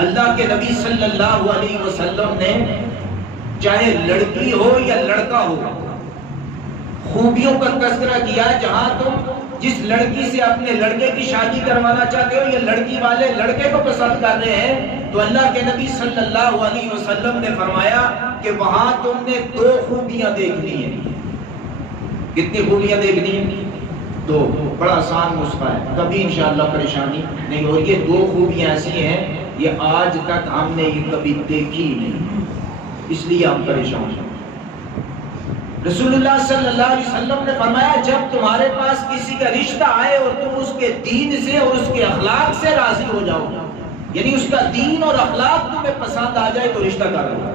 اللہ کے نبی صلی اللہ علیہ وسلم نے چاہے لڑکی ہو یا لڑکا ہو خوبیوں کا تذکرہ کیا. جہاں تم جس لڑکی سے اپنے لڑکے کی شادی کروانا چاہتے ہو یا لڑکی والے لڑکے کو پسند کر رہے ہیں تو اللہ کے نبی صلی اللہ علیہ وسلم نے فرمایا کہ وہاں تم نے 2 خوبیاں دیکھنی ہیں. کتنی خوبیاں دیکھنی ہیں؟ 2. بڑا آسان نسخہ ہے, کبھی انشاءاللہ پریشانی نہیں ہوگی. یہ 2 خوبیاں ایسی ہیں یہ آج تک ہم نے یہ کبھی دیکھی نہیں, اس لیے ہم پریشان ہیں. رسول اللہ صلی اللہ علیہ وسلم نے فرمایا جب تمہارے پاس کسی کا رشتہ آئے اور تم اس کے دین سے اور اس کے اخلاق سے راضی ہو جاؤ, یعنی اس کا دین اور اخلاق تمہیں پسند آ جائے تو رشتہ کر لو.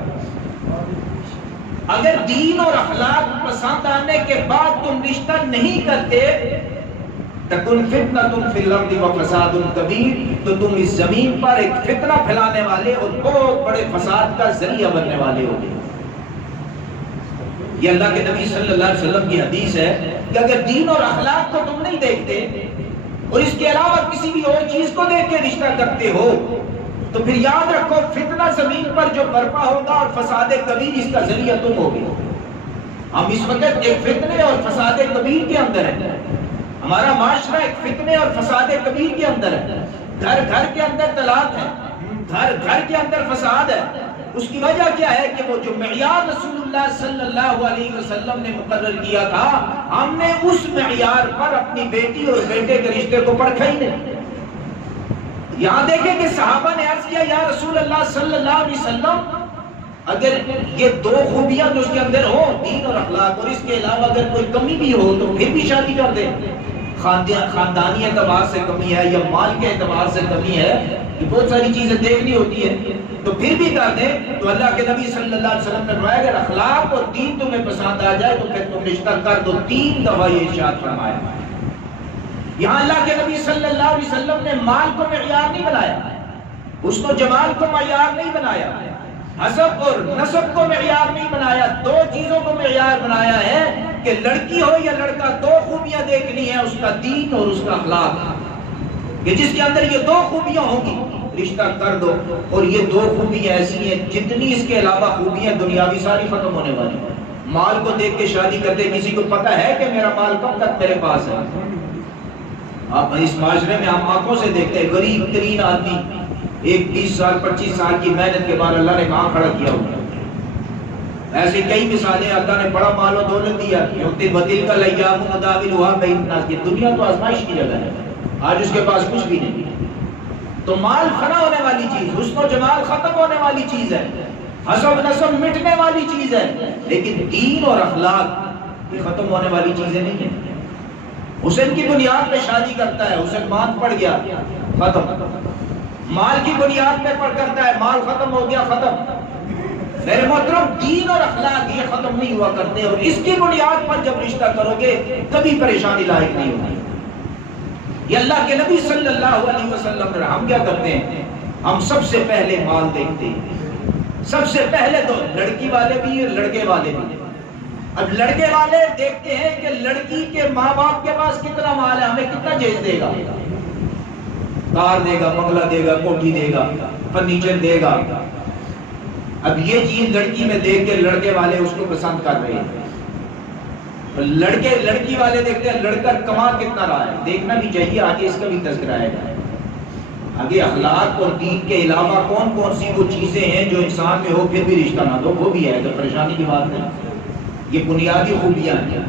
اگر دین اور اخلاق پسند آنے کے بعد تم رشتہ نہیں کرتے تکن فتنۃ فی الارض وفساد کبیر, تو تم اس زمین پر ایک فتنہ پھیلانے والے اور بہت بڑے فساد کا ذریعہ بننے والے ہوگے. یہ اللہ کے نبی صلی اللہ علیہ وسلم کی حدیث ہے کہ اگر دین اور اخلاق کو تم نہیں دیکھتے اور اس کے علاوہ کسی بھی اور چیز کو دیکھ کے رشتہ کرتے ہو تو پھر یاد رکھو فتنہ زمین پر جو برپا ہوگا اور فساد کبیر اس کا ذریعہ تم ہوگے. ہم اس وقت ایک فتنے اور فساد کبیر کے اندر ہیں. ہمارا معاشرہ ایک فتنے اور فساد کبیر کے اندر ہے. گھر گھر کے اندر طلاق ہے, گھر گھر کے اندر فساد ہے. اس کی وجہ کیا ہے کہ وہ جو معیار رسول اللہ صلی اللہ علیہ وسلم نے مقرر کیا تھا ہم نے اس معیار پر اپنی بیٹی اور بیٹے کے رشتے کو پرکھا ہی نہیں. یہاں دیکھیں کہ صحابہ نے عرض کیا یا رسول اللہ صلی اللہ علیہ وسلم اگر یہ 2 خوبیاں جو اس کے اندر ہو دین اور اخلاق اور اس کے علاوہ اگر کوئی کمی بھی ہو تو پھر بھی شادی کر دیں, خاندانی اعتبار سے کمی ہے یا مال کے اعتبار سے کمی ہے, یہ بہت ساری چیزیں دیکھنی ہوتی ہے تو پھر بھی کر دیں. تو اللہ کے نبی صلی اللہ علیہ وسلم نے فرمایا اگر اخلاق اور دین تمہیں پسند آ جائے تو پھر تم رشتہ کر دو. 3 دفعہ یہ ارشاد فرمایا. یہاں اللہ کے نبی صلی اللہ علیہ وسلم نے مال کو معیار نہیں بنایا, اس کو جمال کو معیار نہیں بنایا, حسب اور نسب کو معیار نہیں بنایا. 2 چیزوں کو معیار بنایا ہے کہ لڑکی ہو یا لڑکا 2 خوبیاں دیکھنی ہیں, اس کا دین اور اس کا اخلاق, کہ جس کے اندر یہ 2 خوبیاں ہوں گی رشتہ کر دو. اور یہ 2 خوبیاں ایسی ہیں جتنی اس کے علاوہ خوبیاں دنیاوی ساری ختم ہونے والی ہیں. مال کو دیکھ کے شادی کرتے کسی کو پتہ ہے کہ میرا مال کب تک میرے پاس ہے. آپ اس معاشرے میں ہم آنکھوں سے دیکھتے ہیں غریب ترین آدمی ایک 20 سال 25 سال کی محنت کے بعد اللہ نے کہاں کھڑا کیا ہوگا. ایسے کئی مثالیں اللہ نے بڑا مال و دولت دیا. بدل کا لیام مداولھا بین الناس, یہ دنیا تو آزمائش کی جگہ ہے, آج اس کے پاس کچھ بھی نہیں. تو مال فنا ہونے والی چیز, حسن و جمال ختم ہونے والی چیز ہے, حسب نسب مٹنے والی چیز ہے, لیکن دین اور اخلاق یہ ختم ہونے والی چیزیں نہیں ہیں. حسن کی بنیاد پہ شادی کرتا ہے, حسن مان پڑ گیا ختم. مال کی بنیاد پہ پڑ کرتا ہے, مال ختم ہو گیا ختم. میرے محترم دین اور اخلاق یہ ختم نہیں ہوا کرتے, اور اس کی بنیاد پر جب رشتہ کرو گے کبھی پریشانی لاحق نہیں ہوگی. یہ اللہ کے نبی صلی اللہ علیہ وسلم نے. ہم کیا کرتے ہیں, ہم سب سے پہلے مال دیکھتے ہیں. سب سے پہلے تو لڑکی والے بھی اور لڑکے والے بھی. اب لڑکے والے دیکھتے ہیں کہ لڑکی کے ماں باپ کے پاس کتنا مال ہے, ہمیں کتنا جہیز دے گا, کار دے گا, بنگلہ دے گا, کوٹھی دے گا, فرنیچر دے گا. اب یہ چیز لڑکی میں دیکھ کے لڑکے والے اس کو پسند کر رہے ہیں. لڑکی والے دیکھتے ہیں لڑکا کما کتنا رہا ہے, دیکھنا بھی چاہیے, آگے اس کا بھی تذکرہ آئے گا. آگے اخلاق اور دین کے علاوہ کون کون سی وہ چیزیں ہیں جو انسان میں ہو پھر بھی رشتہ نہ دو, وہ بھی ہے, تو پریشانی کی بات نہیں. یہ بنیادی خوبیاں ہیں.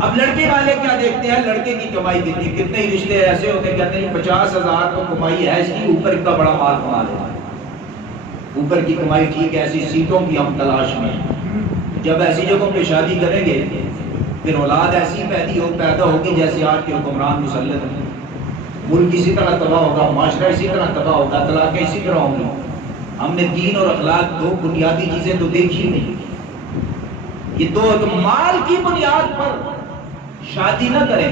اب لڑکے والے کیا دیکھتے ہیں, لڑکے کی کمائی کتنی, کتنے ہی رشتے ایسے ہوتے ہیں کہتے ہیں 50,000 تو کمائی ہے اس کی, اوپر اتنا بڑا مال کما لے, اوپر کی کمائی ٹھیک ہے, ایسی سیٹوں کی ہم تلاش میں. جب ایسی جگہوں پہ شادی کریں گے پھر اولاد ایسی پیدا ہوگی جیسے آج کے حکمران مسلط ہیں. ملک اسی طرح تباہ ہوگا, معاشرہ اسی طرح تباہ ہوگا, طلاقیں اسی طرح ہوں گی. ہم نے دین اور اخلاق 2 بنیادی چیزیں تو دیکھی نہیں. یہ 2 مال کی بنیاد پر شادی نہ کریں,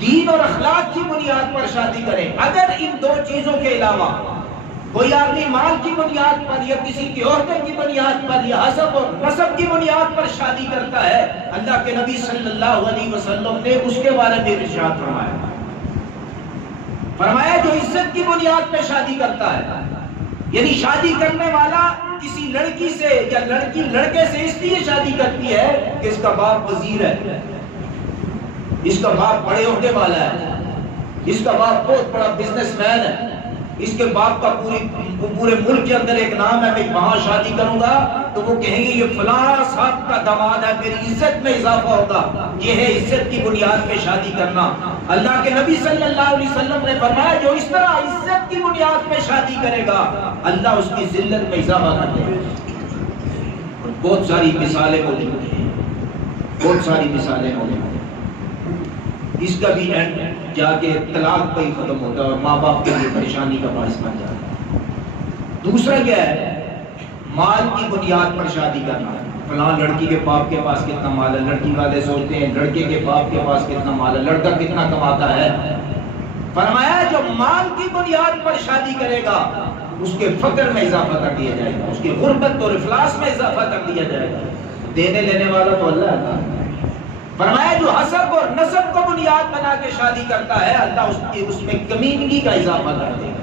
دین اور اخلاق کی بنیاد پر شادی کریں. اگر ان 2 چیزوں کے علاوہ کوئی آدمی مال کی بنیاد پر یا کسی کی عہدے کی بنیاد پر یا حسب اور نسب کی بنیاد پر شادی کرتا ہے, اللہ کے نبی صلی اللہ علیہ وسلم نے اس کے بارے میں ارشاد فرمایا جو عزت کی بنیاد پہ شادی کرتا ہے, یعنی شادی کرنے والا کسی لڑکی سے یا لڑکی لڑکے سے اس لیے شادی کرتی ہے کہ اس کا باپ وزیر ہے، اس کا باپ بڑے عہدے والا ہے، اس کا باپ بہت بڑا بزنس مین ہے، اس کے باپ کا پورے ملک کے اندر ایک نام ہے، میں وہاں شادی کروں گا تو وہ کہیں گے یہ فلاں صاحب کا داماد ہے، میری عزت میں اضافہ ہوگا۔ یہ ہے عزت کی بنیاد پہ شادی کرنا۔ اللہ کے نبی صلی اللہ علیہ وسلم نے فرمایا جو اس طرح عزت کی بنیاد پہ شادی کرے گا اللہ اس کی ذلت میں اضافہ کر دے گا۔ بہت ساری مثالیں موجود ہیں، بہت ساری مثالیں موجود ہیں۔ اس کا بھی اینڈ جا کے طلاق پہ ہی ختم ہوتا ہے اور ماں باپ کے لیے پریشانی کا باعث بن جاتا ہے۔ دوسرا کیا ہے؟ مال کی بنیاد پر شادی کرنا ہے۔ فلاں لڑکی کے باپ کے پاس کتنا مال ہے، لڑکی والے سوچتے ہیں لڑکے کے باپ کے پاس کتنا مال ہے، لڑکا کتنا کماتا ہے۔ فرمایا جو مال کی بنیاد پر شادی کرے گا اس کے فقر میں اضافہ کر دیا جائے گا، اس کی غربت اور افلاس میں اضافہ کر دیا جائے گا۔ دینے لینے والا تو اللہ ہے۔ فرمایا جو حسب اور نسب کو بنیاد بنا کے شادی کرتا ہے اللہ اس میں کمینگی کا اضافہ کر دے گا۔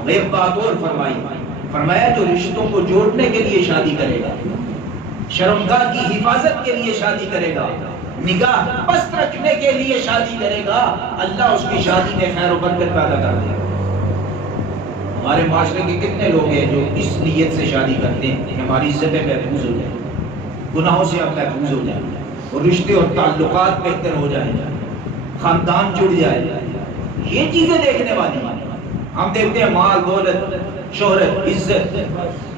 اب ایک بات اور فرمایا جو رشتوں کو جوڑنے کے لیے شادی کرے گا، شرمگاہ کی حفاظت کے لیے شادی کرے گا، نگاہ پست رکھنے کے لیے شادی کرے گا، اللہ اس کی شادی میں خیر و برکت پیدا کر دے گا۔ ہمارے معاشرے کے کتنے لوگ ہیں جو اس نیت سے شادی کرتے ہیں کہ ہماری عزتیں محفوظ ہو جائیں، گناہوں سے ہم محفوظ ہو جائیں اور رشتے اور تعلقات بہتر ہو جائیں، خاندان جڑ جائے۔ یہ چیزیں دیکھنے والی ہیں۔ ہم دیکھتے ہیں مال دولت شہرت عزت،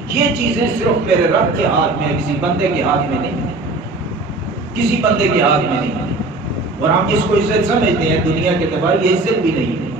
یہ چیزیں صرف میرے رب کے ہاتھ میں ہے، کسی بندے کے ہاتھ میں نہیں، کسی بندے کے ہاتھ میں نہیں۔ اور ہم جس کو عزت سمجھتے ہیں دنیا کے اعتبار یہ عزت بھی نہیں ہے۔